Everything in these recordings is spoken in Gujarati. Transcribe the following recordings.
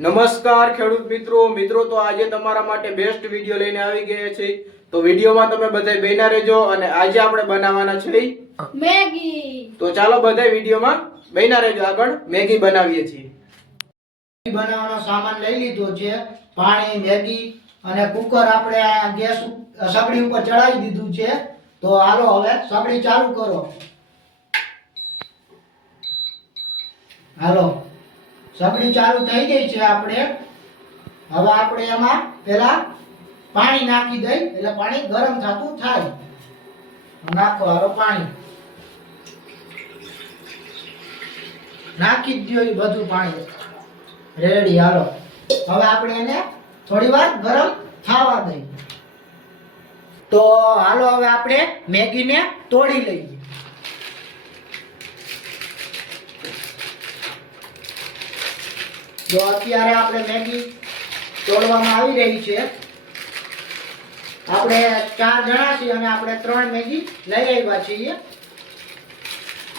નમસ્કાર ખેડૂત મિત્રો. મિત્રો તો આજે તમારા માટે બેસ્ટ વીડિયો લઈને આવી ગયા છે. તો વિડીયોમાં તમે બધા બેના રહેજો અને આજે આપણે બનાવવાના છે મેગી. તો ચાલો બધા વિડીયોમાં બેના રહેજો. આગળ મેગી બનાવીએ છીએ. બનાવવાનો સામાન લઈ લીધો છે. પાણી મેગી અને કુકર આપણે આ ગેસ સગડી ઉપર ચડાવી દીધું છે. તો હાલો હવે સગડી ચાલુ કરો. હાલો. સગડી ચાલુ થઈ ગઈ છે આપણે. હવે આપણે એમાં પેલા પાણી નાખી દઈ, એટલે પાણી ગરમ થતું થાય. નાખો હાલો પાણી. નાખી ઈ બધું પાણી. રેડી, હાલો. હવે આપણે એને થોડી વાર ગરમ થવા દઈએ. તો હાલો હવે આપણે મેગીને તોડી લઈએ. જો અત્યારે આપણે મેગી તોડવામાં આવી રહી છે આપણે ચાર જણા છીએ અને આપણે ત્રણ મેગી લઈ આવ્યા છીએ.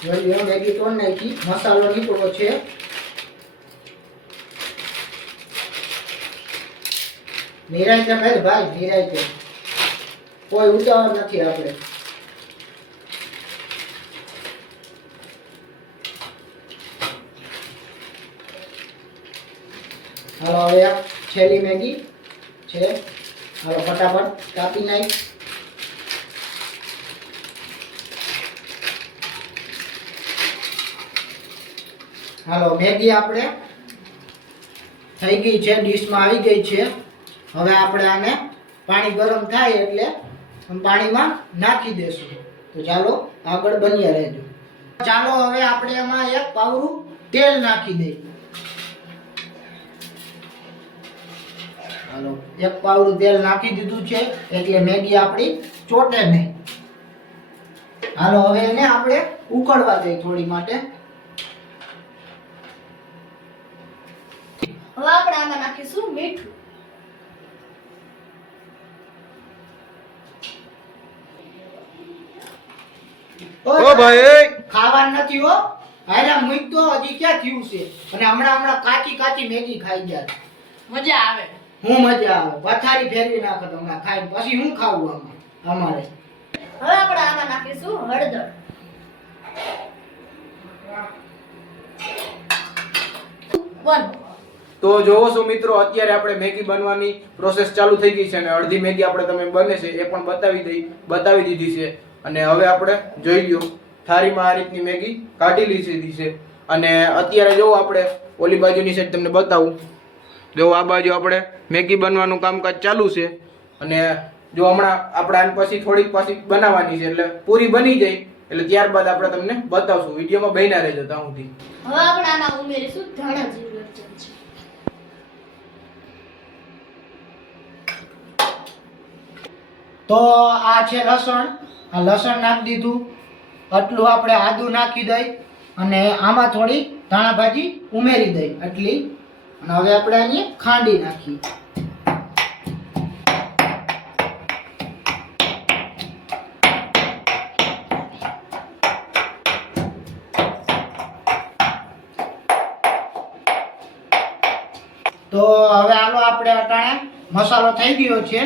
જોઈ લો, મેગી તોડ નાખી? મસાલો નીકળો છે. નિરાયતે ભાઈ ભાઈ નિરાયતે. કોઈ ઉતાવળ નથી આપણે. હાલો, હવે આ છેલ્લી મેગી છે. હાલો, ફટાફટ કાપી નાખ. હાલો, મેગી આપણે થઈ ગઈ છે, ડીશમાં આવી ગઈ છે. હવે આપણે આને પાણી ગરમ થાય એટલે પાણીમાં નાખી દેશું. તો ચાલો, આગળ બન્યા રહેજો. ચાલો, હવે આપણે એમાં એક પાવરું તેલ નાખી દઈએ. હાલો એક પાવડું તેલ નાખી દીધું છે એટલે મેગી આપણી ચોટે નહીં. હાલો હવે એને આપણે ઉકળવા દઈએ થોડી માટે. હવે આપણે આમાં નાખીશું મીઠું. ઓ ભાઈ! ખાવાનું નથી હો. મૂક તો હજી ક્યાં થયું છે? અને હમણાં હમણાં કાચી કાચી મેગી ખાઈ ગયા મજા આવે. હું મજા આવે. પથારી ફેરવી નાખો તો હમણાં ખાઈ પછી હું ખાવું આમાં? અમારે. હવે આપણે આમાં નાખીશું હળદર. વન. તો જોવો છો મિત્રો અત્યારે આપણે મેગી બનવાની પ્રોસેસ ચાલુ થઈ ગઈ છે અને અડધી મેગી આપણે તમે બને છે એ પણ બતાવી દઈ બતાવી દીધી છે. અને હવે આપણે જોઈ લ્યો થાળીમાં આ રીતની મેગી કાઢી લીધી છે. અને અત્યારે જોવો આપણે ઓલી બાજુની સાઈડ તમને બતાવું. જો આ બાજુ આપણે મેગી બનવાનું કામકાજ ચાલુ છે. અને જો હમણાં આપણે આની પછી થોડીક પાછી બનાવવાની છે એટલે પૂરી બની જાય એટલે ત્યારબાદ આપણે તમને બતાવશું. વિડીયોમાં બન્યા રહેજો ત્યાં સુધી. હવે આપણે આમાં ઉમેરીશું ધાણા જીરું ચમચી. તો આ છે લસણ. આ લસણ નાખી દીધું. આટલું આપણે આદુ નાખી દઈ. અને આમાં થોડી ધાણા ભાજી ઉમેરી દઈ. આટલી અને હવે આપણે આની ખાંડી નાખી. તો હવે આલો આપણે અટાણે મસાલો થઈ ગયો છે.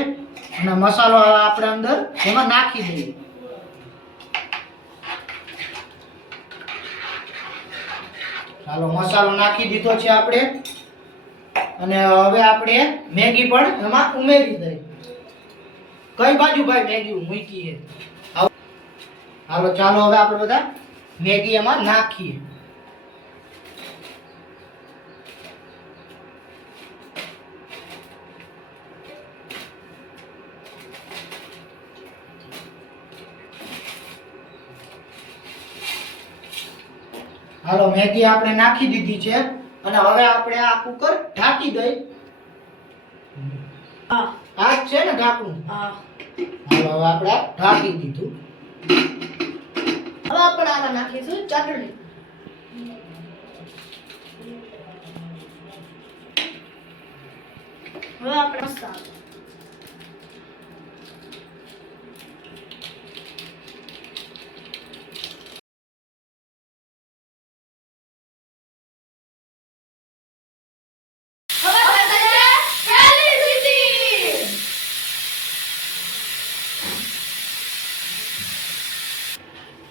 અને મસાલો હવે આપણે અંદર એમાં નાખી દઈએ. ચાલો મસાલો નાખી દીધો છે આપણે. અને હવે આપણે મેગી પણ એમાં ઉમેરી દઈ કઈ બાજુ ભાઈ મેગી મૂકી છે હાલો, ચાલો હવે આપણે બધા મેગી એમાં નાખીએ. હાલો, મેગી આપણે નાખી દીધી છે. અને હવે આપણે આ કુકર ઢાંકી દઈ. આ છે ને ઢાંકણું હા. હવે આપણે ઢાંકી દીધું. હવે આપણે આમાં નાખીશું ચટણી. હવે આપણે મસાલો.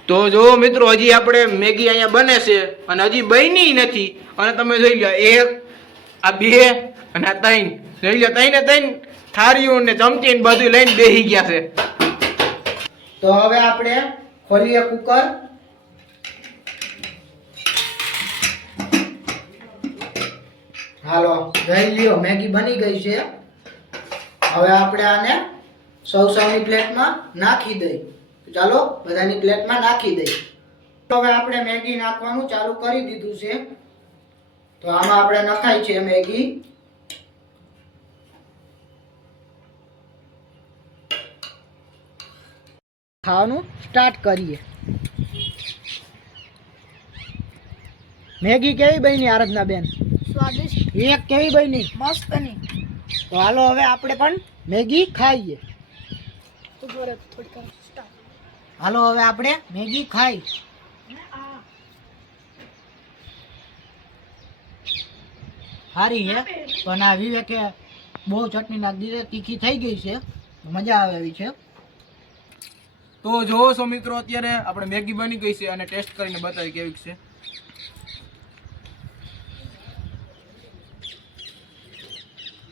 તો જો મિત્રો, હજી આપણે મેગી અહીંયા બને છે અને હજી બની નથી. અને તમે જોઈ લો, એક, આ બે અને આ ત્રણ. જોઈ લો, ત્રણે ત્રણ થાળીઓ ને ચમચી ને બધું લઈને બેસી ગયા છે. તો હવે આપણે ખોલીએ કુકર. હાલો, જોઈ લ્યો, મેગી બની ગઈ છે. હવે આપણે આને સૌ સૌની પ્લેટમાં નાખી દઈ ચાલો બધાની પ્લેટમાં નાખી દઈ હવે આપણે મેગી નાખવાનું ચાલુ કરી દીધું છે. તો આમાં આપણે નખાય છે મેગી. ખાવાનું સ્ટાર્ટ કરીએ. મેગી કેવી બની આરાધના બેન સ્વાદિષ્ટ. એક કેવી બની? મસ્તની તો હાલો હવે આપણે પણ મેગી ખાઈએ. તો થોડી હાલો, હવે આપણે મેગી ખાઈ. સારી છે પણ આ વિવેકે બહુ ચટણી નાખી દીધી, તીખી થઈ ગઈ છે. મજા આવે એવી છે. તો જોવો છો મિત્રો, અત્યારે આપણે મેગી બની ગઈ છે અને ટેસ્ટ કરીને બતાવી કેવી છે.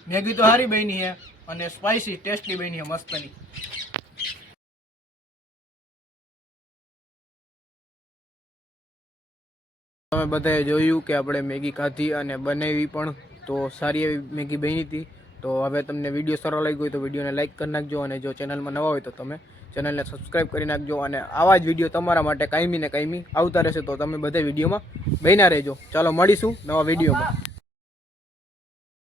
મેગી તો સારી બની છે અને સ્પાઇસી ટેસ્ટી બની છે મસ્તની. તમે બધાએ જોયું કે આપણે મેગી ખાધી અને બનાવી પણ, તો સારી એવી મેગી બની હતી. તો હવે તમને વીડિયો સારો લાગ્યો હોય તો વિડીયોને લાઇક કરી નાખજો અને જો ચેનલમાં નવા હોય તો તમે ચેનલને સબસ્ક્રાઈબ કરી નાખજો અને આવા જ વીડિયો તમારા માટે કાયમી ને કાયમી આવતા રહેશે તો તમે બધા વિડીયોમાં બન્યા રહેજો. ચાલો મળીશું નવા વિડીયોમાં.